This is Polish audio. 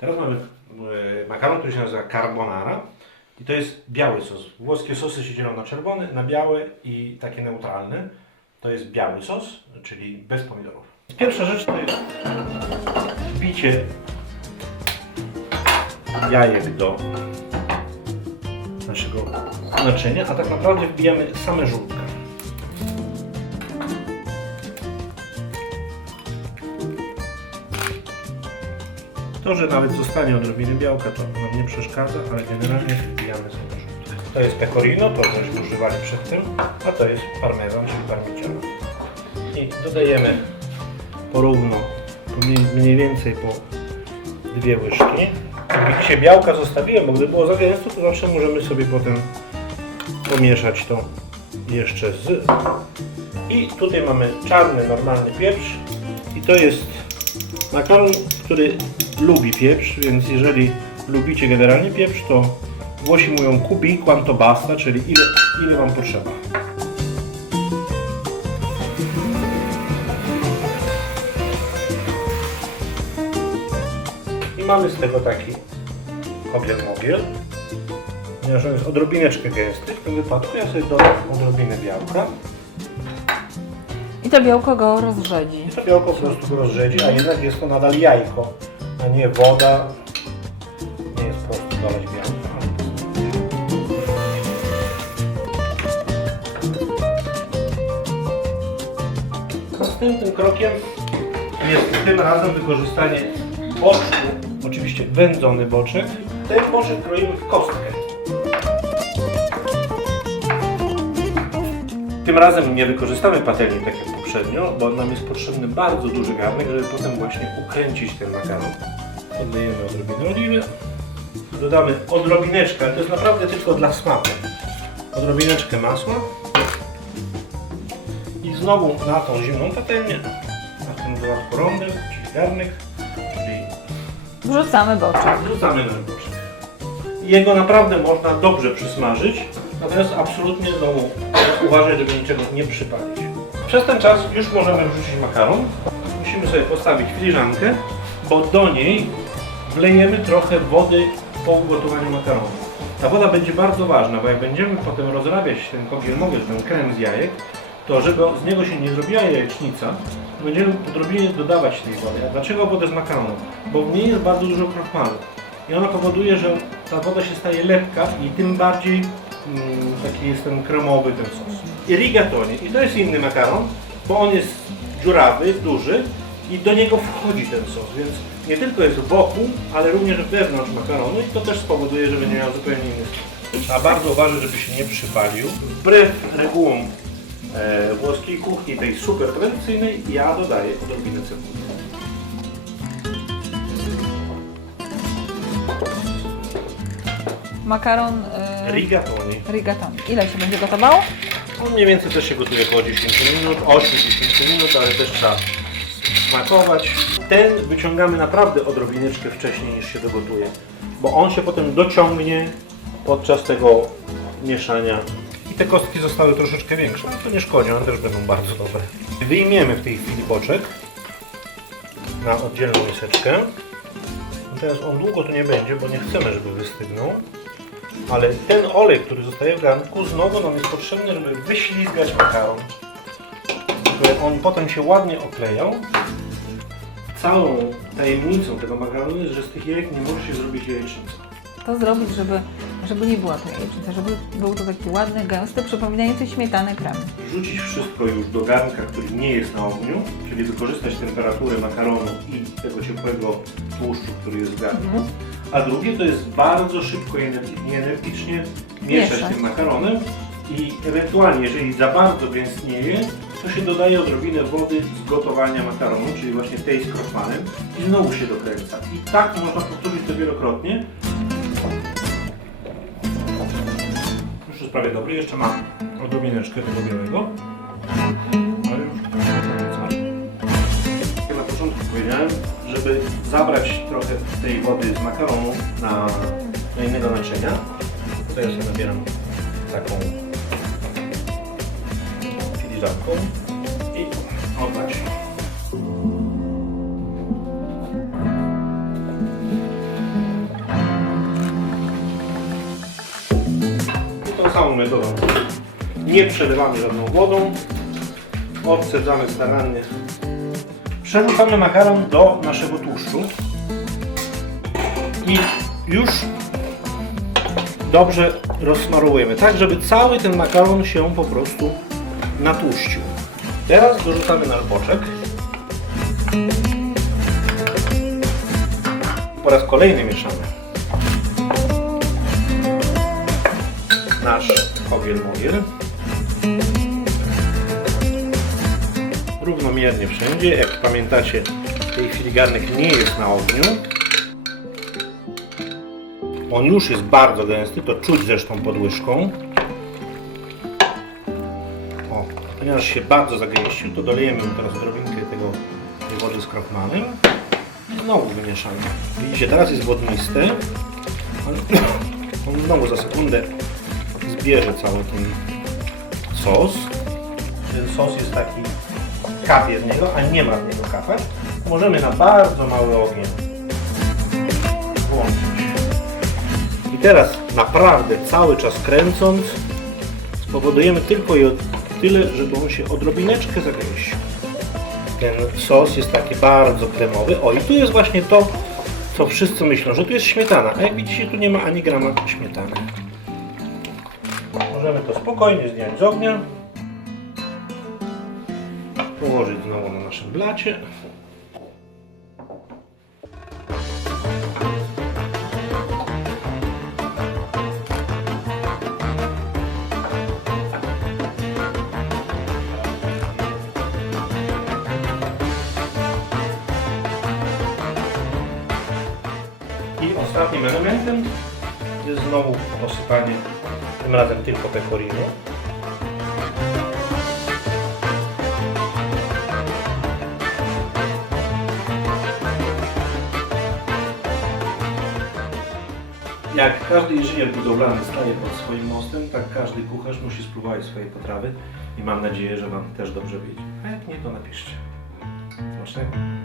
Teraz mamy e, makaron, który się nazywa carbonara i to jest biały sos. Włoskie sosy się dzielą na czerwone, na białe i takie neutralne. To jest biały sos, czyli bez pomidorów. Pierwsza rzecz to jest wbicie jajek do naszego naczynia, a tak naprawdę wbijamy same żółtka. To, że nawet zostanie odrobiny białka, to nam nie przeszkadza, ale generalnie wbijamy sobie. To jest pecorino, to żeśmy używali przed tym, a to jest parmezan, czyli parmigiano. I dodajemy porówno, po mniej, więcej po dwie łyżki. Miksie białka zostawiłem, bo gdyby było za gęsto, to zawsze możemy sobie potem pomieszać to jeszcze z... I tutaj mamy czarny, normalny pieprz i to jest makaron, który lubi pieprz, więc jeżeli lubicie generalnie pieprz, to Włosi mówią kupi quanto basta, czyli ile, ile Wam potrzeba. I mamy z tego taki kogiel mogiel. Ponieważ on jest odrobineczkę gęsty, w tym wypadku ja sobie dodam odrobinę białka. I to białko go rozrzedzi. I to białko po prostu go rozrzedzi, a jednak jest to nadal jajko, a nie woda. Nie jest po prostu dolać białka. Następnym krokiem jest tym razem wykorzystanie boczku, oczywiście wędzony boczek. Ten boczek kroimy w kostkę. Tym razem nie wykorzystamy patelni tak jak poprzednio, bo nam jest potrzebny bardzo duży garnek, żeby potem właśnie ukręcić ten makaron. Podlejemy odrobinę oliwy, dodamy odrobineczkę, ale to jest naprawdę tylko dla smaku. Odrobineczkę masła i znowu na tą zimną patelnię, na ten dodatku rondel, czyli garnek, czyli Wrzucamy boczek. Wrzucamy na boczek. Jego naprawdę można dobrze przysmażyć, natomiast absolutnie znowu uważaj, żeby niczego nie przypalić. Przez ten czas już możemy wrzucić makaron. Musimy sobie postawić filiżankę, bo do niej wlejemy trochę wody po ugotowaniu makaronu. Ta woda będzie bardzo ważna, bo jak będziemy potem rozrabiać ten kogiel ten krem z jajek, to żeby z niego się nie zrobiła jajecznica, to będziemy odrobinie dodawać tej wody. A dlaczego wodę z makaronu? Bo w niej jest bardzo dużo krochmalu. I ona powoduje, że ta woda się staje lepka i tym bardziej taki jest ten kremowy ten sos. I rigatoni. I to jest inny makaron, bo on jest dziurawy, duży i do niego wchodzi ten sos, więc nie tylko jest wokół, ale również wewnątrz makaronu i to też spowoduje, że będzie miał zupełnie inny smak. Trzeba bardzo uważać, żeby się nie przypalił. Wbrew regułom e, włoskiej kuchni, tej super tradycyjnej, ja dodaję odrobinę cebuli. Makaron y, Rigatoni. rigatoni. Ile się będzie gotowało? On mniej więcej też się gotuje po 10 minut, 8-10 minut, ale też trzeba smakować. Ten wyciągamy naprawdę odrobineczkę wcześniej niż się dogotuje, bo on się potem dociągnie podczas tego mieszania. I te kostki zostały troszeczkę większe, ale to nie szkodzi, one też będą bardzo dobre. Wyjmiemy w tej chwili boczek na oddzielną miseczkę. Teraz on długo tu nie będzie, bo nie chcemy, żeby wystygnął. Ale ten olej, który zostaje w garnku, znowu nam jest potrzebny, żeby wyślizgać makaron. Żeby on potem się ładnie oklejał. Całą tajemnicą tego makaronu jest, że z tych jajek nie może się zrobić jajecznica. To zrobić, żeby, żeby nie była to jajecznica, żeby był to taki ładny, gęsty, przypominający śmietanę krem. Wrzucić wszystko już do garnka, który nie jest na ogniu, czyli wykorzystać temperaturę makaronu i tego ciepłego tłuszczu, który jest w garnku. A drugie to jest bardzo szybko i ener- i energicznie mieszać Mieszać. tym makaronem i ewentualnie, jeżeli za bardzo gęstnieje, to się dodaje odrobinę wody z gotowania makaronu, czyli właśnie tej z krochmalem i znowu się dokręca. I tak można powtórzyć to wielokrotnie. Już jest prawie dobry, jeszcze mam odrobineczkę tego białego. żeby zabrać trochę tej wody z makaronu na, do innego naczynia, to ja sobie nabieram taką filiżanką i oddać. I tą samą metodą, nie przelewamy żadną wodą, odcedzamy starannie Przerzucamy makaron do naszego tłuszczu. I już dobrze rozsmarowujemy, tak żeby cały ten makaron się po prostu natłuszczył. Teraz dorzucamy nasz boczek. Po raz kolejny mieszamy nasz ogiel moir. Równomiernie wszędzie. Jak pamiętacie, tej chwili garnek nie jest na ogniu. On już jest bardzo gęsty, to czuć zresztą pod łyżką. O, ponieważ się bardzo zagęścił, to dolejemy teraz odrobinkę tego, tej wody z krochmalem i znowu wymieszamy. Widzicie, teraz jest wodnisty. ale On znowu za sekundę zbierze cały ten sos. Ten sos jest taki, kapie z niego, a nie ma z niego kapać. Możemy na bardzo mały ogień włączyć. I teraz naprawdę cały czas kręcąc spowodujemy tylko i tyle, żeby on się odrobineczkę zagęścił. Ten sos jest taki bardzo kremowy. O i tu jest właśnie to, co wszyscy myślą, że tu jest śmietana. A jak widzicie, tu nie ma ani grama śmietany. Możemy to spokojnie zdjąć z ognia. Położyć znowu na naszym blacie. I ostatnim elementem jest znowu posypanie, tym razem tylko pecorino. Jak każdy inżynier budowlany staje pod swoim mostem, tak każdy kucharz musi spróbować swojej potrawy i mam nadzieję, że Wam też dobrze wyjdzie. A jak nie, to napiszcie. Smacznego.